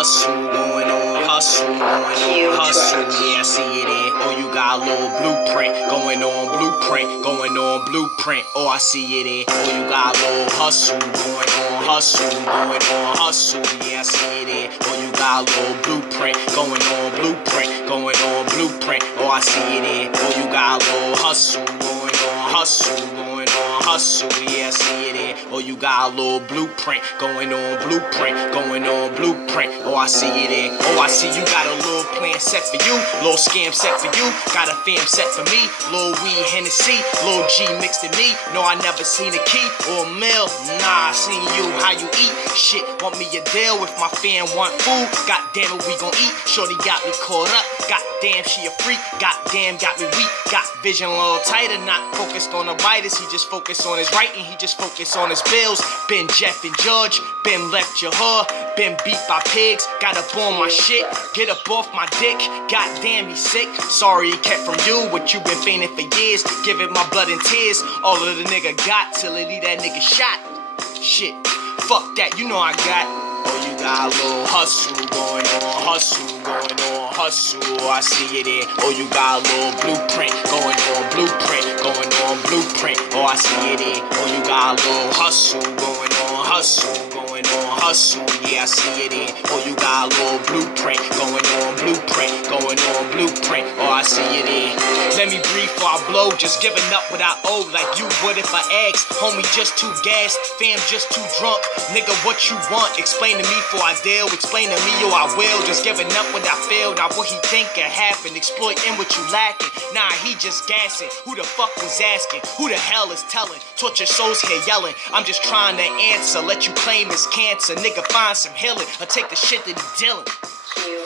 hustle going on, hustle going on, hustle. Yeah, I see it in. Oh, you got a little blueprint going on, blueprint going on, blueprint. Oh, I see it in. Oh, you got a little hustle going on, hustle going on, hustle. Yeah, I see it in. Oh, you got a little blueprint going on, blueprint going on, blueprint. Oh, I see it in. Oh, you got a little hustle going on, hustle going on, hustle. Yeah, I see it in. Oh, you got a little blueprint going on, blueprint going on, blueprint. Oh, I see it in. Oh, I see you got a little plan set for you, little scam set for you, got a fam set for me, little weed Hennessy, little G mixed in me. No, I never seen a key or a mill. Nah, I seen you how you eat. Shit, want me a deal if my fam want food? God damn it, we gon' eat. Shorty got me caught up. God damn, she a freak. God damn, got me weak. Got vision a little tighter, not focused on the writers. He just focused on his writing. He just focused on his bills. Been Jeff and George, been left your hood, been beat by pigs. Got up on my shit, get up off my dick. God damn, he sick. Sorry he kept from you what you been feigning for years. Give it my blood and tears. All of the nigga got till it leave that nigga shot. Shit, fuck that, you know I got. Oh, you got a little hustle going on, hustle going on, hustle. I see it in. Oh, you got a little blueprint going on, blueprint going on, blueprint. Oh, I see it in. Oh, you got a little hustle going on, hustle going on, hustle. Yeah, I see it in. Oh, you got a little blueprint going on, blueprint going on, blueprint. Oh, I see it in. Let me breathe before I blow. Just giving up what I owe, like you would if I asked. Homie, just too gassed, fam, just too drunk. Nigga, what you want? Explain to me before I deal. Explain to me, yo, I will. Just giving up what I feel. Now what he think can happen? Exploiting what you lacking. Nah, he just gassing. Who the fuck was asking? Who the hell is telling? Torture souls here yelling. I'm just trying to answer. Let you claim it's cancer. Nigga, find some healing or take the shit that he dealing.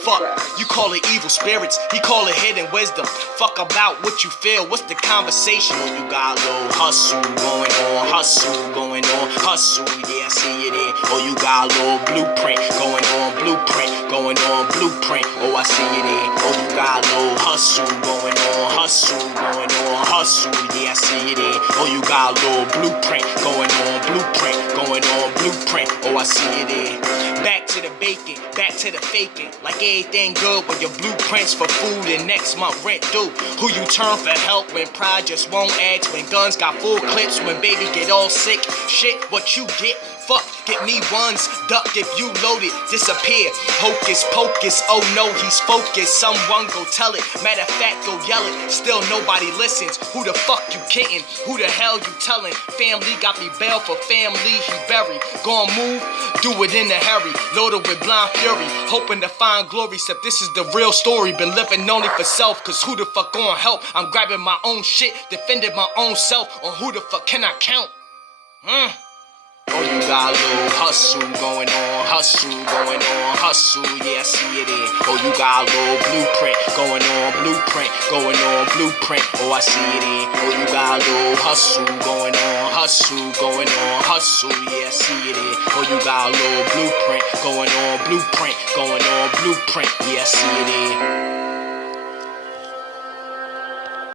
Fuck, you call it evil spirits, he call it hidden wisdom. Fuck about what you feel, what's the conversation? Oh, you got a little hustle going on, hustle going on, hustle. Yeah, I see it in. Oh, you got a little blueprint going on, blueprint going on, blueprint. Oh, I see it in. Oh, you got a little hustle going on, hustle going on, hustle. Yeah, I see it in. Oh, you got a little blueprint going on, blueprint going on, blueprint. Oh, I see it in. Back to the bacon, back to the faking. Like everything good when your blueprints for food and next month rent due. Who you turn for help when pride just won't ask. When guns got full clips, when baby get all sick. Shit, what you get? Fuck, get me ones. Duck if you loaded, disappear. Hocus pocus, oh no, he's focused. Someone go tell it, matter of fact, go yell it. Still nobody listens. Who the fuck you kidding? Who the hell you telling? Family got me bail for family he buried. Gon' move, do it in a hurry. Loaded with blind fury, hoping to find glory. Except this is the real story. Been living only for self, cause who the fuck gon' help? I'm grabbing my own shit, defending my own self. On who the fuck can I count? Oh, you got a little hustle going on, hustle going on, hustle. Yeah, I see it in. Oh, you got a little blueprint going on, blueprint going on, blueprint. Oh, I see it in. Oh, you got a little hustle going on, hustle going on, hustle. Yeah, I see it in. Oh, you got a little blueprint going on, blueprint going on, blueprint. Yeah, I see it in.